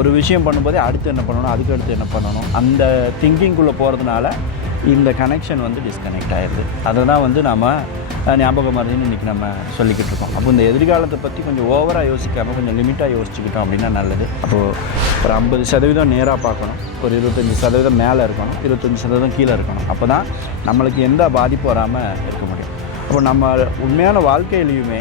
ஒரு விஷயம் பண்ணும்போதே அடுத்து என்ன பண்ணணும் அதுக்கு அடுத்து என்ன பண்ணணும்? அந்த திங்கிங்குள்ளே போகிறதுனால இந்த கனெக்ஷன் வந்து டிஸ்கனெக்ட் ஆயிடுது அதை தான் வந்து நம்ம ஞாபகம் மருந்துன்னு இன்றைக்கி நம்ம சொல்லிக்கிட்டு இருக்கோம். அப்போ இந்த எதிர்காலத்தை பற்றி கொஞ்சம் ஓவராக யோசிக்காமல் கொஞ்சம் லிமிட்டாக யோசிச்சுக்கிட்டோம் அப்படின்னா நல்லது. அப்போது ஒரு ஐம்பது சதவீதம் நேராக பார்க்கணும். ஒரு இருபத்தஞ்சி சதவீதம் மேலே இருக்கணும். இருபத்தஞ்சி சதவீதம் கீழே இருக்கணும். அப்போ தான் நம்மளுக்கு எந்த பாதிப்பும் வராமல் இருக்க முடியும். அப்போ நம்ம உண்மையான வாழ்க்கையிலையுமே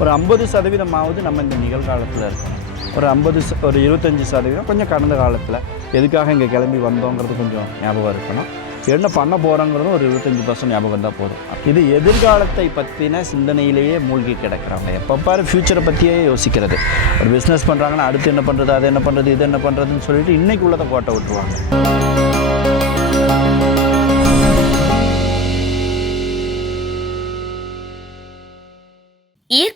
ஒரு ஐம்பது சதவீதமாவது நம்ம இந்த நிகழ்காலத்தில் இருக்கணும். ஒரு ஐம்பது ஒரு இருபத்தஞ்சி சதவீதம் கொஞ்சம் கடந்த காலத்தில். எதுக்காக இங்கே கிளம்பி வந்தோங்கிறது கொஞ்சம் ஞாபகம் இருக்கணும். என்ன பண்ண போகிறோங்கிறதும் ஒரு இருபத்தஞ்சி பர்சன்ட் ஞாபகம் இருந்தால் போதும். இது எதிர்காலத்தை பற்றின சிந்தனையிலேயே மூழ்கி கிடக்கிறாங்க. எப்போ பாரு ஃப்யூச்சரை பற்றியே யோசிக்கிறது. ஒரு பிஸ்னஸ் பண்ணுறாங்கன்னா அடுத்து என்ன பண்ணுறது அது என்ன பண்ணுறது இது என்ன பண்ணுறதுன்னு சொல்லிட்டு இன்றைக்குள்ளதை உள்ளதை கோட்டை விட்டுருவாங்க.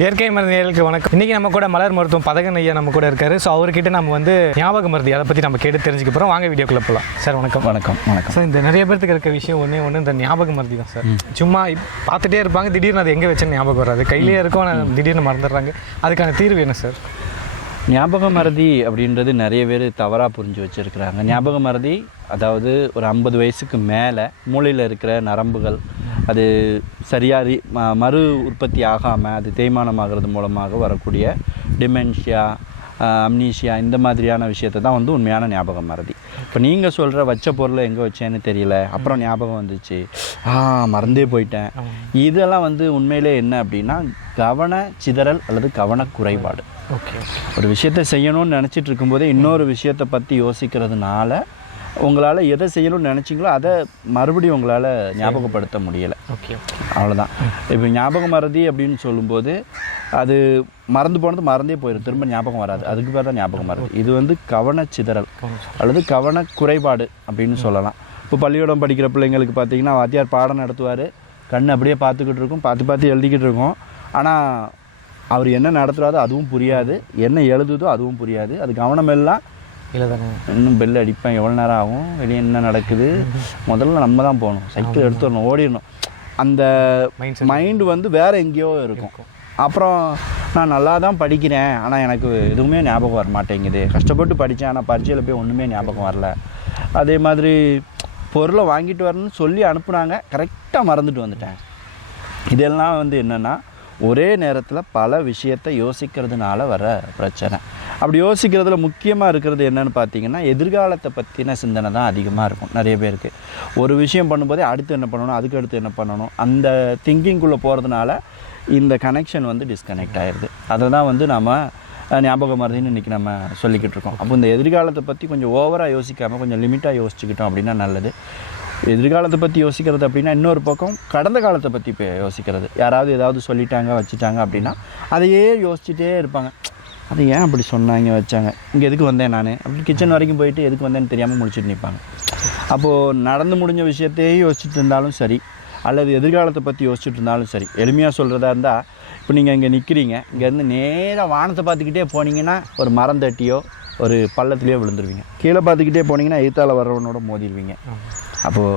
இயற்கை மருந்துகளுக்கு வணக்கம். இன்னைக்கு நம்ம கூட மலர் மருத்துவம் பதகன் ஐயா நம்ம கூட இருக்காரு. ஸோ அவர்கிட்ட நம்ம வந்து ஞாபக மருந்தி அதை பற்றி நம்ம கேட்டு தெரிஞ்சுக்க போகிறோம் வாங்க வீடியோக்குள்ள போகலாம் சார் வணக்கம். வணக்கம் வணக்கம். சார் இந்த நிறைய பேர்த்துக்கு இருக்க விஷயம் ஒன்றே ஒன்று இந்த ஞாபக மருந்தி தான் சார் சும்மா பார்த்துட்டே இருப்பாங்க. திடீர்னு அது எங்கே வச்சேன்னு ஞாபகம் வராது. கையிலேயே இருக்கும் ஆனால் திடீர்னு மறந்துடுறாங்க. அதுக்கான தீர்வு என்ன சார் ஞாபக மறதி அப்படின்றது நிறைய பேர் தவறாக புரிஞ்சு வச்சுருக்கிறாங்க. ஞாபக மறதி அதாவது ஒரு ஐம்பது வயசுக்கு மேலே மூளையில் இருக்கிற நரம்புகள் அது சரியாக மறு உற்பத்தி ஆகாமல் அது தேய்மானமாகிறது மூலமாக வரக்கூடிய டிமென்ஷியா அம்னீஷியா இந்த மாதிரியான விஷயத்தை தான் வந்து உண்மையான ஞாபக மறதி. இப்போ நீங்கள் சொல்கிற வச்ச பொருளை எங்கே வச்சேன்னு தெரியல அப்புறம் ஞாபகம் வந்துச்சு. ஆ மறந்தே போயிட்டேன். இதெல்லாம் வந்து உண்மையிலே என்ன அப்படின்னா கவன சிதறல் அல்லது கவன குறைபாடு. ஓகே ஒரு விஷயத்தை செய்யணும்னு நினச்சிட்டு இருக்கும்போதே இன்னொரு விஷயத்தை பற்றி யோசிக்கிறதுனால உங்களால் எதை செய்யணும்னு நினச்சிங்களோ அதை மறுபடியும் உங்களால் ஞாபகப்படுத்த முடியலை. ஓகே அவ்வளோதான் இப்போ ஞாபக மறதி அப்படின்னு சொல்லும்போது அது மறந்து போனது மறந்தே போயிடும் திரும்ப ஞாபகம் வராது. அதுக்கு பேர் தான் ஞாபகம் மறதி இது வந்து கவனச்சிதறல் அல்லது கவன குறைபாடு அப்படின்னு சொல்லலாம். இப்போ பள்ளிக்கூடம் படிக்கிற பிள்ளைங்களுக்கு பார்த்தீங்கன்னா வாத்தியார் பாடம் நடத்துவார். கண் அப்படியே பார்த்துக்கிட்டு இருக்கும். பார்த்து பார்த்து எழுதிக்கிட்டு இருக்கும். ஆனால் அவர் என்ன நடத்துகிறாரோ அதுவும் புரியாது. என்ன எழுதுதோ அதுவும் புரியாது. அது கவனம் எல்லாம் இல்லை தானே? இன்னும் பெல் அடிப்பேன். எவ்வளோ நேரம் ஆகும்? வெளியே என்ன நடக்குது? முதல்ல நம்ம தான் போகணும். சைக்கிள் எடுத்துடணும் ஓடிடணும். அந்த மைண்ட் மைண்டு வந்து வேற எங்கேயோ இருக்கும். அப்புறம் நான் நல்லா தான் படிக்கிறேன். ஆனால் எனக்கு எதுவுமே ஞாபகம் வர மாட்டேங்குது. கஷ்டப்பட்டு படித்தேன் ஆனால் பரீட்சையில் போய் ஒன்றுமே ஞாபகம் வரல. அதே மாதிரி பொருளை வாங்கிட்டு வரணும்னு சொல்லி அனுப்புனாங்க. கரெக்டாக மறந்துட்டு வந்துட்டேன். இதெல்லாம் வந்து என்னென்னா ஒரே நேரத்தில் பல விஷயத்தை யோசிக்கிறதுனால வர பிரச்சனை. அப்படி யோசிக்கிறதுல முக்கியமாக இருக்கிறது என்னன்னு பார்த்தீங்கன்னா எதிர்காலத்தை பற்றின சிந்தனை தான் அதிகமாக இருக்கும் நிறைய பேருக்கு. ஒரு விஷயம் பண்ணும்போதே அடுத்து என்ன பண்ணணும் அதுக்கு அடுத்து என்ன பண்ணணும் அந்த திங்கிங்குள்ளே போகிறதுனால இந்த கனெக்ஷன் வந்து டிஸ்கனெக்ட் ஆயிடுது அதை தான் வந்து நம்ம ஞாபகம் மருதின்னு இன்றைக்கி நம்ம சொல்லிக்கிட்டு இருக்கோம். அப்போ இந்த எதிர்காலத்தை பற்றி கொஞ்சம் ஓவராக யோசிக்காமல் கொஞ்சம் லிமிட்டாக யோசிச்சுக்கிட்டோம் அப்படின்னா நல்லது. எதிர்காலத்தை பற்றி யோசிக்கிறது அப்படின்னா இன்னொரு பக்கம் கடந்த காலத்தை பற்றி இப்போ யோசிக்கிறது. யாராவது ஏதாவது சொல்லிட்டாங்க வச்சுட்டாங்க அப்படின்னா அதையே யோசிச்சுட்டே இருப்பாங்க. அது ஏன் அப்படி சொன்னாங்க வச்சாங்க? இங்கே எதுக்கு வந்தேன் நான்? அப்படி கிச்சன் வரைக்கும் போயிட்டு எதுக்கு வந்தேன்னு தெரியாமல் முடிச்சுட்டு நிற்பாங்க அப்போது நடந்து முடிஞ்ச விஷயத்தையே யோசிச்சுட்டு இருந்தாலும் சரி அல்லது எதிர்காலத்தை பற்றி யோசிச்சுட்டு இருந்தாலும் சரி எளிமையாக சொல்கிறதா இருந்தால் இப்போ நீங்கள் இங்கே நிற்கிறீங்க இங்கேருந்து நேராக வானத்தை பார்த்துக்கிட்டே போனீங்கன்னா ஒரு மரம் தட்டியோ ஒரு பள்ளத்துலேயோ விழுந்துருவீங்க. கீழே பார்த்துக்கிட்டே போனீங்கன்னா எய்த்தால வர்றவனோட மோதிடுவீங்க. அப்போது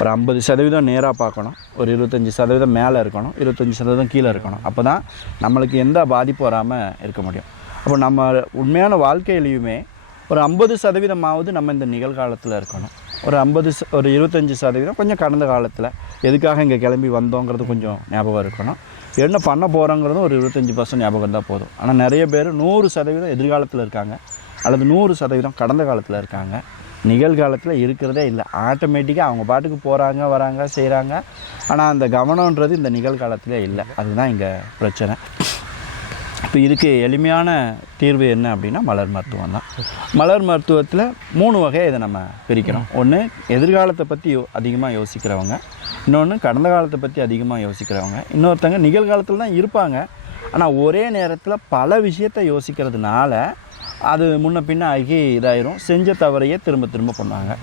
ஒரு ஐம்பது சதவீதம் நேராக பார்க்கணும் ஒரு இருபத்தஞ்சி சதவீதம் மேலே இருக்கணும் இருபத்தஞ்சி சதவீதம் கீழே இருக்கணும். அப்போ தான் நம்மளுக்கு எந்த பாதிப்பும் வராமல் இருக்க முடியும். அப்போ நம்ம உண்மையான வாழ்க்கையிலையுமே ஒரு ஐம்பது சதவீதமாவது நம்ம இந்த நிகழ்காலத்தில் இருக்கணும். ஒரு ஐம்பது ஒரு இருபத்தஞ்சி சதவீதம் கொஞ்சம் கடந்த காலத்தில் எதுக்காக இங்கே கிளம்பி வந்தோங்கிறது கொஞ்சம் ஞாபகம் இருக்கணும். என்ன பண்ண போகிறோங்கிறதும் ஒரு இருபத்தஞ்சி பர்சன்ட் ஞாபகம் தான் போதும். ஆனால் நிறைய பேர் நூறு சதவீதம் எதிர்காலத்தில் இருக்காங்க. அல்லது நூறு சதவீதம் கடந்த காலத்தில் இருக்காங்க. நிகழ்காலத்தில் இருக்கிறதே இல்லை. ஆட்டோமேட்டிக்காக அவங்க பாட்டுக்கு போகிறாங்க வராங்க செய்கிறாங்க ஆனால் அந்த கவனன்றது இந்த நிகழ்காலத்திலே இல்லை. அதுதான் இங்கே பிரச்சனை. இப்போ இதுக்கு எளிமையான தீர்வு என்ன அப்படின்னா மலர் மருத்துவம் தான். மலர் மருத்துவத்தில் மூணு வகையை இதை நம்ம பிரிக்கிறோம். ஒன்று எதிர்காலத்தை பற்றி யோ அதிகமாக யோசிக்கிறவங்க. இன்னொன்று கடந்த காலத்தை பற்றி அதிகமாக யோசிக்கிறவங்க. இன்னொருத்தவங்க நிகழ்காலத்தில் தான் இருப்பாங்க. ஆனால் ஒரே நேரத்தில் பல விஷயத்தை யோசிக்கிறதுனால அது முன்ன பின்ன ஆகி இதாயிரும். செஞ்ச தவறையே திரும்ப திரும்ப பண்ணுவாங்க.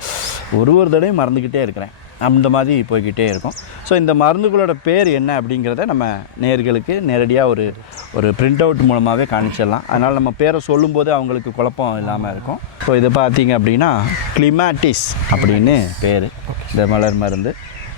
ஒரு ஒரு தடவையும் மறந்துக்கிட்டே இருக்கிறேன். அந்த மாதிரி போய்கிட்டே இருக்கும். ஸோ இந்த மருந்துகளோட பேர் என்ன அப்படிங்கிறத நம்ம நேர்களுக்கு நேரடியாக ஒரு ஒரு பிரிண்ட் அவுட் மூலமாகவே காணிச்சிடலாம் அதனால் நம்ம பேரை சொல்லும்போது அவங்களுக்கு குழப்பம் இல்லாமல் இருக்கும். ஸோ இதை பார்த்தீங்க அப்படின்னா கிளிமாட்டிஸ் அப்படின்னு பேர். இந்த மலர் மருந்து.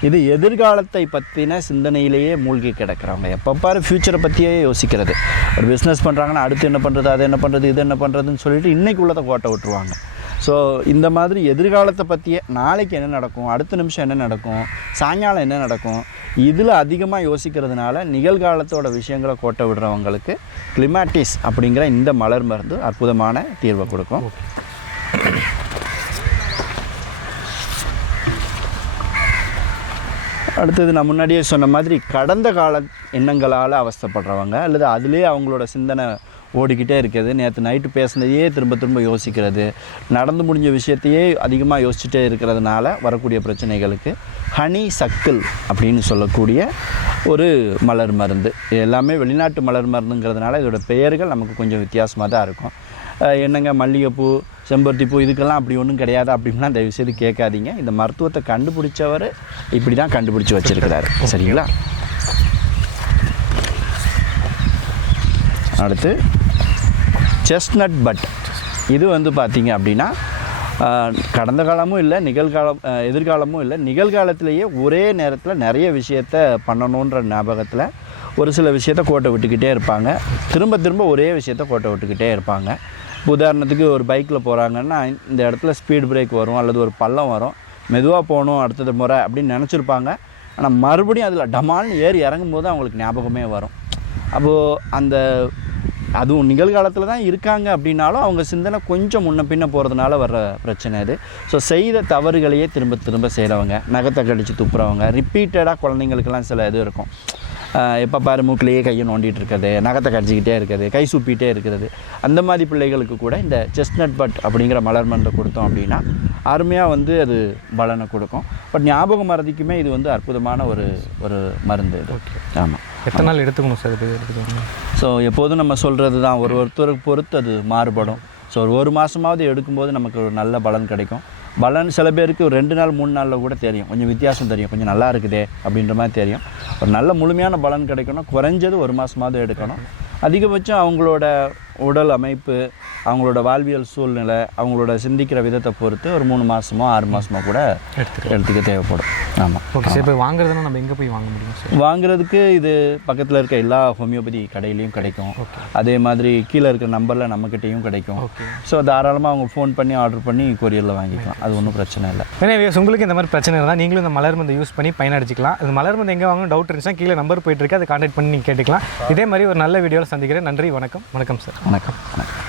இது எதிர்காலத்தை பற்றின சிந்தனையிலேயே மூழ்கி கிடக்கிறவங்க. எப்போ பாரு ஃப்யூச்சரை பற்றியே யோசிக்கிறது. ஒரு பிஸ்னஸ் பண்ணுறாங்கன்னா அடுத்து என்ன பண்ணுறது அது என்ன பண்ணுறது இது என்ன பண்ணுறதுன்னு சொல்லிட்டு இன்றைக்கு உள்ளதை கோட்டை விட்டுருவாங்க. ஸோ இந்த மாதிரி எதிர்காலத்தை பற்றியே நாளைக்கு என்ன நடக்கும்? அடுத்த நிமிஷம் என்ன நடக்கும்? சாயங்காலம் என்ன நடக்கும்? இதில் அதிகமாக யோசிக்கிறதுனால நிகழ்காலத்தோட விஷயங்களை கோட்டை விடுறவங்களுக்கு கிளிமாட்டிஸ் அப்படிங்கிற இந்த மலர் மருந்து அற்புதமான தீர்வை கொடுக்கும். அடுத்தது நான் முன்னாடியே சொன்ன மாதிரி கடந்த கால எண்ணங்களால் அவஸ்தைப்படுறவங்க அல்லது அதிலே அவங்களோட சிந்தனை ஓடிக்கிட்டே இருக்கிறது. நேற்று நைட்டு பேசுனதையே திரும்ப திரும்ப யோசிக்கிறது. நடந்து முடிஞ்ச விஷயத்தையே அதிகமாக யோசிச்சுட்டே இருக்கிறதுனால வரக்கூடிய பிரச்சனைகளுக்கு ஹனி சக்கிள் அப்படின்னு சொல்லக்கூடிய ஒரு மலர் மருந்து. எல்லாமே வெளிநாட்டு மலர் மருந்துங்கிறதுனால இதோட பெயர்கள் நமக்கு கொஞ்சம் வித்தியாசமாக தான் இருக்கும். என்னங்க மல்லிகைப்பூ செம்பருத்தி பூ இதுக்கெல்லாம் அப்படி ஒன்றும் கிடையாது அப்படின்லாம் தயவு செய்து கேட்காதீங்க. இந்த மருத்துவத்தை கண்டுபிடிச்சவர் இப்படி தான் கண்டுபிடிச்சி வச்சிருக்கிறாரு. சரிங்களா? அடுத்து செஸ்ட்நட் பட் இது வந்து பார்த்தீங்க அப்படின்னா கடந்த காலமும் இல்லை நிகழ்காலம் எதிர்காலமும் இல்லை. நிகழ்காலத்திலேயே ஒரே நேரத்தில் நிறைய விஷயத்த பண்ணணுன்ற ஞாபகத்தில் ஒரு சில விஷயத்த கோட்டை விட்டுக்கிட்டே இருப்பாங்க. திரும்ப திரும்ப ஒரே விஷயத்த கோட்டை விட்டுக்கிட்டே இருப்பாங்க. உதாரணத்துக்கு ஒரு பைக்கில் போகிறாங்கன்னா இந்த இடத்துல ஸ்பீட் பிரேக் வரும் அல்லது ஒரு பள்ளம் வரும். மெதுவாக போகணும் அடுத்தது முறை அப்படின்னு நினச்சிருப்பாங்க. ஆனால் மறுபடியும் அதில் டமால்னு ஏறி இறங்கும் போது அவங்களுக்கு ஞாபகமே வரும். அப்போது அந்த அதுவும் நிகழ்காலத்தில் தான் இருக்காங்க அப்படின்னாலும் அவங்க சிந்தனை கொஞ்சம் முன்ன பின்ன போகிறதுனால வர்ற பிரச்சனை இது ஸோ செய்த தவறுகளையே திரும்ப திரும்ப செய்கிறவங்க நகத்தை கடிச்சு துப்புறவங்க ரிப்பீட்டடாக குழந்தைங்களுக்கெல்லாம் சில இது இருக்கும். எப்போ பாரு மூக்கிலேயே கையை நோண்டிட்டு இருக்கிறது நகத்தை கடிச்சிக்கிட்டே இருக்கிறது கை சுப்பிட்டே இருக்கிறது. அந்த மாதிரி பிள்ளைகளுக்கு கூட இந்த செஸ்னட் பட் அப்படிங்கிற மலர் மருந்தை கொடுத்தோம் அப்படின்னா அருமையாக வந்து அது பலனை கொடுக்கும். பட் ஞாபக மறதிக்குமே இது வந்து அற்புதமான ஒரு ஒரு மருந்து இது. ஆமாம் எத்தனை நாள் எடுத்துக்கணும் சார் இது எடுத்துக்கணும்? ஸோ எப்போதும் நம்ம சொல்கிறது தான் ஒரு ஒருத்தருக்கு பொறுத்து அது மாறுபடும். ஸோ ஒரு ஒரு மாதமாவது எடுக்கும்போது நமக்கு ஒரு நல்ல பலன் கிடைக்கும். பலன் சில பேருக்கு ஒரு ரெண்டு நாள் மூணு நாளில் கூட தெரியும். கொஞ்சம் வித்தியாசம் தெரியும். கொஞ்சம் நல்லா இருக்குதே அப்படின்ற மாதிரி தெரியும். ஒரு நல்ல முழுமையான பலன் கிடைக்கணும். குறைஞ்சது ஒரு மாதமாவது எடுக்கணும். அதிகபட்சம் அவங்களோட உடல் அமைப்பு அவங்களோட வாழ்வியல் சூழ்நிலை அவங்களோட சிந்திக்கிற விதத்தை பொறுத்து ஒரு மூணு மாதமோ ஆறு மாதமோ கூட எடுத்துக்கலாம். எடுத்துக்க தேவைப்படும். ஆமாம் ஓகே சார் இப்போ வாங்குறதுன்னா நம்ம எங்கே போய் வாங்க முடியும் சார் வாங்குறதுக்கு இது பக்கத்தில் இருக்க எல்லா ஹோமியோபதி கடையிலையும் கிடைக்கும். அதே மாதிரி கீழே இருக்க நம்பரில் நம்மக்கிட்டேயும் கிடைக்கும். ஸோ தாராளமாக அவங்க ஃபோன் பண்ணி ஆர்டர் பண்ணி கொரியரில் வாங்கிக்கலாம். அது ஒன்றும் பிரச்சனை இல்லை. எனவே உங்களுக்கு இந்த மாதிரி பிரச்சனை இருந்தால் நீங்களும் இந்த மலர் மருந்து யூஸ் பண்ணி பயனடிச்சிக்கலாம் இந்த மலர் மருந்து எங்கே வாங்கணும் டவுட் இருந்துச்சுன்னா கீழே நம்பர் போயிட்டு இருக்கு. அதை கான்டாக்ட் பண்ணி நீங்கள் கேட்டுக்கலாம். இதே மாதிரி ஒரு நல்ல வீடியோவில் சந்திக்கிறேன். நன்றி வணக்கம். வணக்கம் சார் வணக்கம் வணக்கம்.